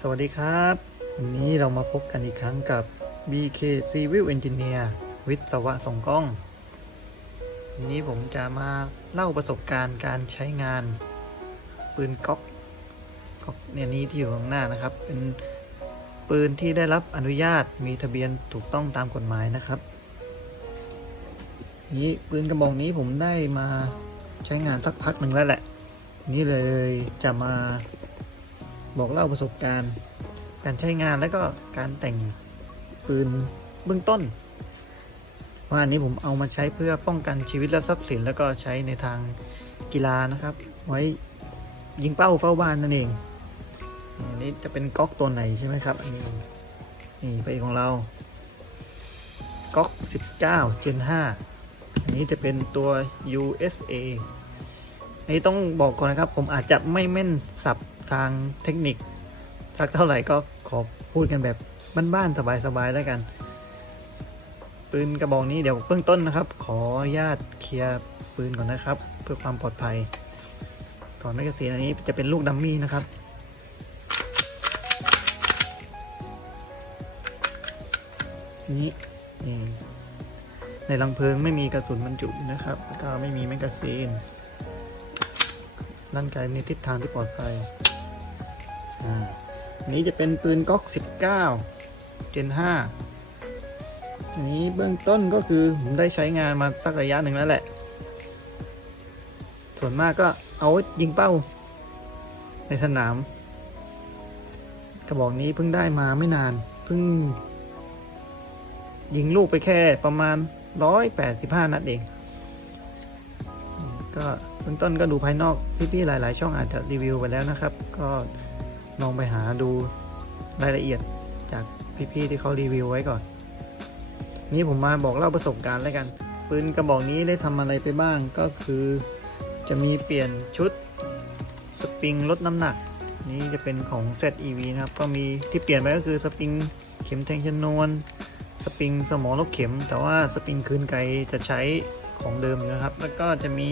สวัสดีครับ วันนี้เรามาพบกันอีกครั้งกับ BK Civil Engineer วิศวะส่งกล้อง วันนี้ผมจะมาเล่าประสบการณ์การใช้งาน ปืนก๊อกก๊อกเนี่ยนี้ที่อยู่ข้างหน้านะครับ เป็นปืนที่ได้รับอนุญาตมีทะเบียนถูกต้องตามกฎหมายนะครับ นี้ปืนกระบอกนี้ผมได้มาใช้งานสักพักหนึ่งแล้วแหละ นี่เลยจะมา บอกเล่าประสบการณ์ การใช้งานแล้วก็การแต่งปืนเบื้องต้น ว่าอันนี้ผมเอามาใช้เพื่อป้องกันชีวิตและทรัพย์สิน แล้วก็ใช้ในทางกีฬานะครับ ไว้ยิงเป้าเฝ้าบ้านนั่นเอง อันนี้จะเป็นก๊อกตัวไหนใช่ไหมครับ อันนี้นี่ไปของเรา ก๊อก 19 Gen 5อันนี้จะเป็นตัว USA อันนี้ต้องบอกก่อนนะครับ ผมอาจจะไม่แม่นสับ ทางเทคนิค สักเท่าไหร่ก็ขอพูดกันแบบบ้านๆสบายๆแล้วกันปืนกระบอกนี้เดี๋ยวเบื้องต้นนะครับ ขออนุญาตเคลียร์ปืนก่อนนะครับ เพื่อความปลอดภัยถอนแมกกาซีนอันนี้จะเป็นลูกดัมมี่นะครับนี่ในลังเพลิงไม่มีกระสุนบรรจุนะครับ แล้วก็ไม่มีแมกกาซีนร่างกายในทิศทางที่ปลอดภัย อ่านนี้จะเป็นปืนก๊อก 19 Gen 5อันนี้เบื้องต้นก็คือผมได้ใช้งานมาสักระยะหนึ่งแล้วแหละ ส่วนมากก็เอาไว้ยิงเป้า ในสนาม กระบอกนี้เพิ่งได้มาไม่นาน เพิ่ง ยิงลูกไปแค่ประมาณ 185 นัดเอง ก็เบื้องต้นก็ดูภายนอกพี่ๆหลาย ๆ ช่องอาจจะรีวิวไปแล้วนะครับ ก็ ลองไปหาดูรายละเอียดจากพี่ๆที่เขารีวิวไว้ก่อน นี่ผมมาบอกเล่าประสบการณ์แล้วกันปืนกระบอกนี้ได้ทำอะไรไปบ้างก็คือ จะมีเปลี่ยนชุดสปริงลดน้ำหนัก นี่จะเป็นของ ZEV นะครับ ก็มีที่เปลี่ยนไปก็คือสปริงเข็มแทงชนวนสปริงสมอลบเข็ม แต่ว่าสปริงคืนไกจะใช้ของเดิมนะครับ แล้วก็จะมี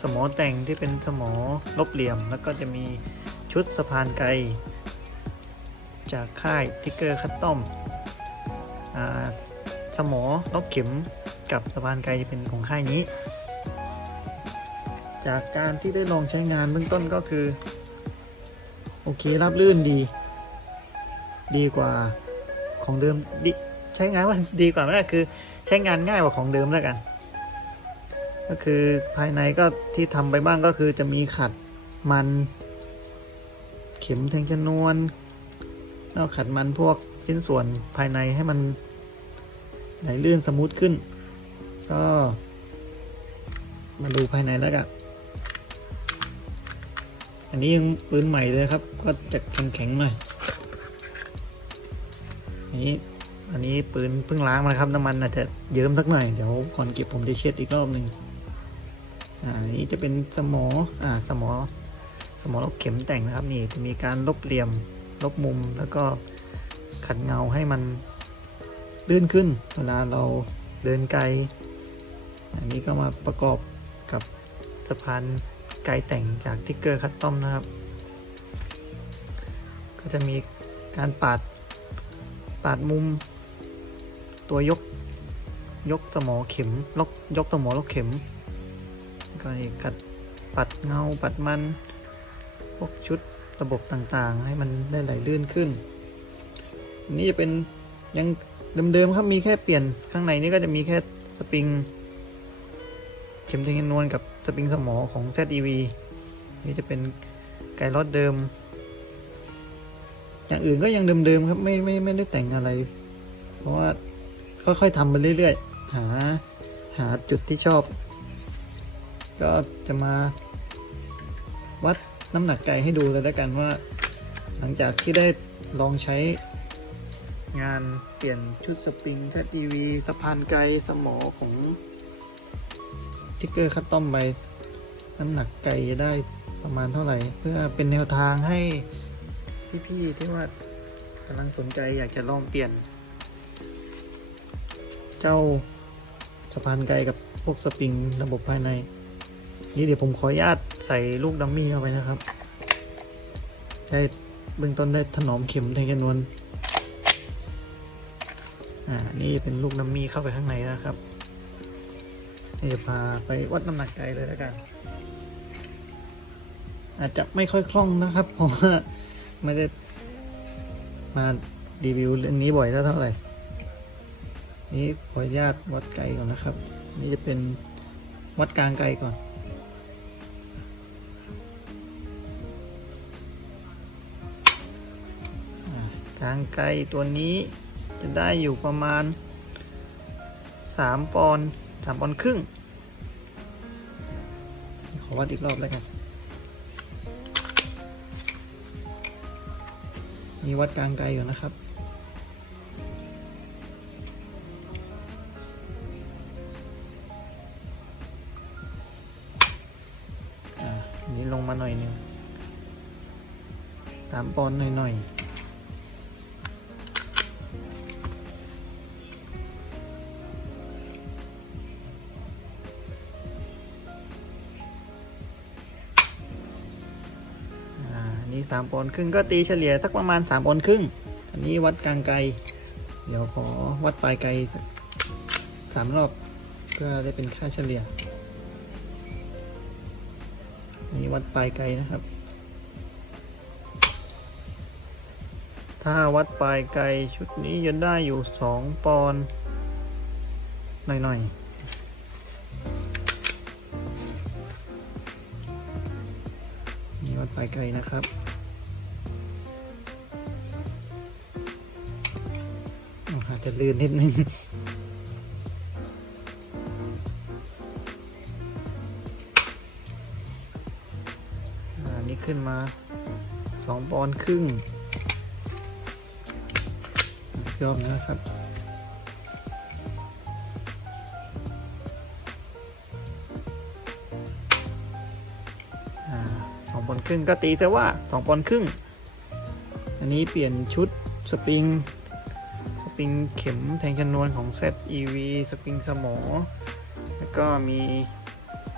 สมอแต่งที่เป็นสมอลบเหลี่ยม แล้วก็จะมี ชุดสะพานไกล จากค่ายทิกเกอร์คัตตอมสมอลบเข็มกับสะพานไกลจะเป็นของค่ายนี้ จากการที่ได้ลองใช้งานเบื้องต้นก็คือ โอเครับลื่นดี ดีกว่าของเดิมดใช้งานว่าดีกว่าไม่ได้คือใช้งานง่ายกว่าของเดิมแล้วกัน ก็คือภายในก็ที่ทำไปบ้างก็คือจะมีขัดมัน เข็มแทงชนวนแล้วขัดมันพวกชิ้นส่วนภายในให้มันไหลลื่นสมูทขึ้น ก็ มาดูภายในแล้วกันอันนี้ยังปืนใหม่เลยครับ ก็จะแข็งๆหน่อยอันนี้อันนี้ปืนเพิ่งล้างมาครับน้ำมันอาจจะเยิ้มสักหน่อย เดี๋ยวก่อนเก็บผมจะเช็ดอีกรอบหนึ่งอ่าอันนี้จะเป็นสมอ อ่า สมอ สมอลบเข็มแต่งนะครับนี่จะมีการลบเหลี่ยมลบมุมแล้วก็ขัดเงาให้มันลื่นขึ้น เวลาเราเดินไกล อันนี้ก็มาประกอบกับสะพานไกลแต่งจากทิกเกอร์คัตตอมนะครับ ก็จะมีการปาดปาดมุม ตัวยกยกสมอเข็มลกยกสมอลกเข็ม ก็กัดปัดเงาปัดมัน วกชุดระบบต่างๆ ให้มันได้ไหลลื่นขึ้นนนี้จะเป็นยังเดิมๆครับมีแค่เปลี่ยนข้างในนี่ก็จะมีแค่สปริง เข็มเทงนวลกับสปริงสมอของ ZEV นี่จะเป็นไกลรอดเดิม อย่างอื่นก็ยังเดิมๆครับไม่ไม่ไม่ได้แต่งอะไร เพราะว่าค่อยๆทำไปเรื่อยๆ หาหาจุดที่ชอบ ก็จะมาวัด น้ำหนักไก่ให้ดูเลยแล้วกันว่า หลังจากที่ได้ลองใช้งานเปลี่ยนชุดสปริง ZEV สะพานไกลสมอของทิกเกอร์คัตตอมไปน้ำหนักไก่จะได้ประมาณเท่าไหร่ เพื่อเป็นแนวทางให้พี่ๆที่ว่ากำลังสนใจอยากจะลองเปลี่ยน เจ้าสะพานไกลกับพวกสปริงระบบภายใน นี่เดี๋ยวผมขออนุญาตใส่ลูกดัมมี่เข้าไปนะครับ ได้เบื้องต้นได้ถนอมเข็มแทงจำนวน อ่า นี่เป็นลูกน้ำมีเข้าไปข้างในนะครับนี่จะพาไปวัดน้ำหนักไก่เลยแล้วกัน อาจจะไม่ค่อยคล่องนะครับ เพราะว่าไม่ได้มารีวิวเรื่องนี้บ่อยเท่าไหร่ นี่ขออนุญาตวัดไก่ก่อนนะครับ นี่จะเป็นวัดกลางไก่ก่อน อ่างไก่ตัวนี้จะได้อยู่ประมาณสามปอนด์สามปอนด์ครึ่ง ขอวัดอีกรอบแล้วกันมีวัดกลางไกลอยู่นะครับอันนี้ลงมาหน่อยหนึงสามปอนด์หน่อยๆ สามปอนด์ครึ่งก็ตีเฉลี่ยสักประมาณสามปอนด์ครึ่ง อันนี้วัดกลางไกล เดี๋ยวขอวัดปลายไกลสามรอบเพื่อได้เป็นค่าเฉลี่ย นี่วัดปลายไกลนะครับ ถ้าวัดปลายไกลชุดนี้จะได้อยู่สองปอนด์หน่อยๆนี่วัดปลายไกลนะครับ จจะลื่นนิดนึงอันนี้ขึ้นมาสองปอนครึ่งอีกรอบนะครับอสองปอนครึ่งก็ตีซะว่าสองปอนครึ่ง อันนี้เปลี่ยนชุดสปริง ปริงเข็มแทงชนวนของ ZEV สปริงสมอ แล้วก็มี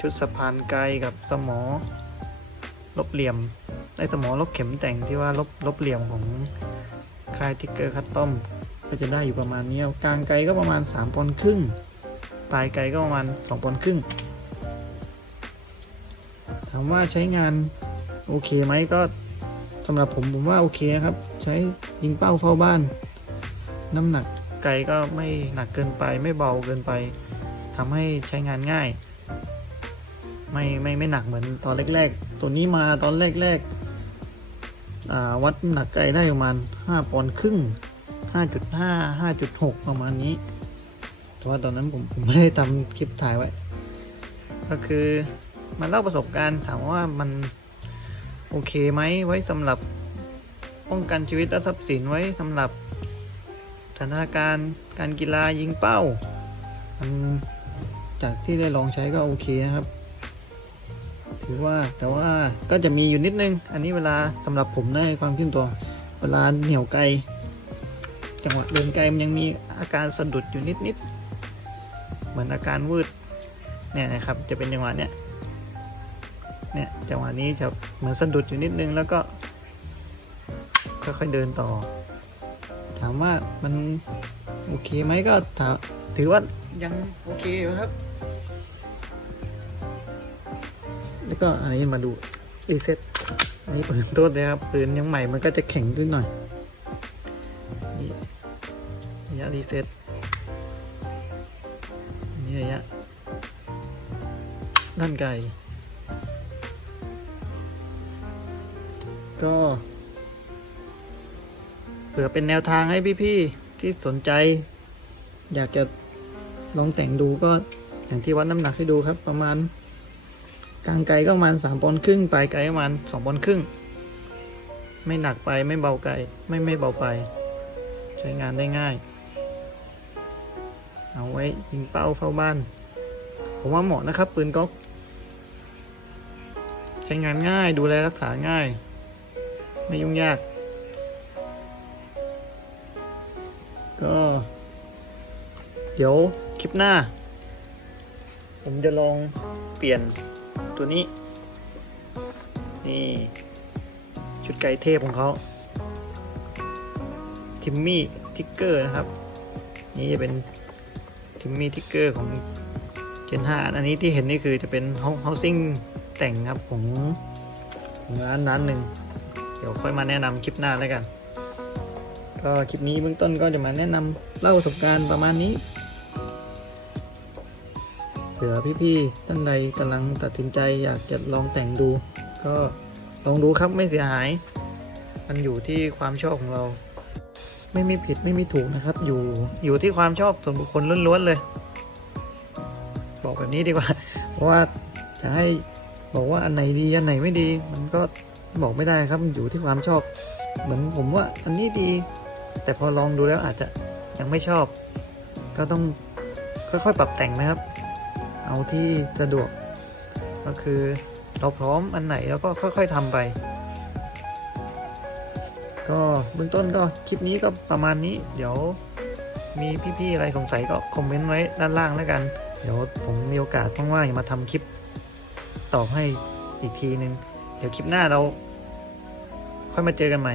ชุดสะพานไกลกับสมอ ลบเหลี่ยมไอ้สมอลบเข็มแต่งที่ว่าลบลบเหลี่ยมของคายทิกเกอร์คัตตอมก็จะได้อยู่ประมาณนี้กลางไกลก็ประมาณ3ปอนด์ครึ่งปลายไกลก็ประมาณ2ปอนด์ครึ่งถามว่าใช้งานโอเคไหมก็สำหรับผมผมว่าโอเคครับ ใช้ยิงเป้าเฝ้าบ้าน น้ำหนักไกลก็ไม่หนักเกินไปไม่เบาเกินไปทำให้ใช้งานง่าย ไม่ไม่ไม่หนักเหมือนตอนแรกๆ ตัวนี้มาตอนแรกๆวัดหนักไกลได้ประมาณ 5ปอนด์ครึ่ง 5.5 5.6 ประมาณนี้ แต่ว่าตอนนั้นผมผมไม่ได้ทำคลิปถ่ายไว้ ก็คือมาเล่าประสบการณ์ถามว่ามันโอเคไหมไว้สำหรับป้องกันชีวิตและทรัพย์สินไว้สำหรับ สถานการณ์การกีฬายิงเป้ามันจากที่ได้ลองใช้ก็โอเคนะครับ ถือว่าแต่ว่าก็จะมีอยู่นิดนึง อันนี้เวลาสำหรับผมได้ความขึ้นตัว เวลาเหนี่ยวไกล จังหวะเดินไกลมันยังมีอาการสะดุดอยู่นิดนิดเหมือนอาการวืดเนี่ยนะครับ จะเป็นจังหวะเนี้ยเนี่ยจังหวะนี้จะเหมือนสะดุดอยู่นิดนึงแล้วก็ค่อยๆเดินต่อ ถามว่ามันโอเคไหมก็ถาถือว่ายังโอเคอยู่ครับ แล้วก็อันนี้มาดูรีเซ็ตอันนี้ปืนต้นเลยครับปืนยังใหม่มันก็จะแข็งขึ้นหน่อยนี่ระยะรีเซ็ตอันนี่ระยะด้านไกลก็ ผื่อเป็นแนวทางให้พี่ๆที่สนใจ อยากจะลองแต่งดูก็อย่างที่วัดน้ำหนักให้ดูครับ ประมาณกลางไกลก็ประมาณสามปอนด์ครึ่งปลายไกลประมาณสองปอนด์ครึ่ง ไม่หนักไปไม่เบาไกลไม่ไม่เบาไป ใช้งานได้ง่าย เอาไว้ยิงเป้าเฝ้าบ้าน ผมว่าเหมาะนะครับ ปืนก๊อก ใช้งานง่ายดูแลรักษาง่าย ไม่ยุ่งยาก ก็ เดี๋ยวคลิปหน้า ผมจะลองเปลี่ยนตัวนี้ นี่ ชุดไก่เทพของเขาทิมมี่ทิกเกอร์นะครับ นี่จะเป็นทิมมี่ทิกเกอร์ของเจน5อันนี้ที่เห็นนี่คือจะเป็นห้อง housing แต่งครับของของร้านนั้นหนึ่งเดี๋ยวค่อยมาแนะนำคลิปหน้าแล้วกัน ก็คลิปนี้เบื้องต้นก็จะมาแนะนำเล่าประสบการณ์ประมาณนี้เผื่อพี่ๆท่านใดกำลังตัดสินใจอยากจะลองแต่งดู ก็ลองดูครับไม่เสียหาย มันอยู่ที่ความชอบของเรา ไม่มีผิดไม่มีถูกนะครับ อยู่อยู่ที่ความชอบส่วนบุคคลล้วนๆเลย บอกแบบนี้ดีกว่า เพราะว่าจะให้บอกว่าอันไหนดีอันไหนไม่ดี มันก็บอกไม่ได้ครับมันอยู่ที่ความชอบ เหมือนผมว่าอันนี้ดี แต่พอลองดูแล้วอาจจะยังไม่ชอบ ก็ต้องค่อยๆปรับแต่งนะครับ เอาที่สะดวก ก็คือเราพร้อมอันไหนแล้วก็ค่อย ๆทำไป ก็เบื้องต้นก็คลิปนี้ก็ประมาณนี้ เดี๋ยวมีพี่ๆอะไรสงสัยก็คอมเมนต์ไว้ด้านล่างแล้วกัน เดี๋ยวผมมีโอกาสว่างๆมาทำคลิปตอบให้อีกทีนึง เดี๋ยวคลิปหน้าเรา ค่อยมาเจอกันใหม่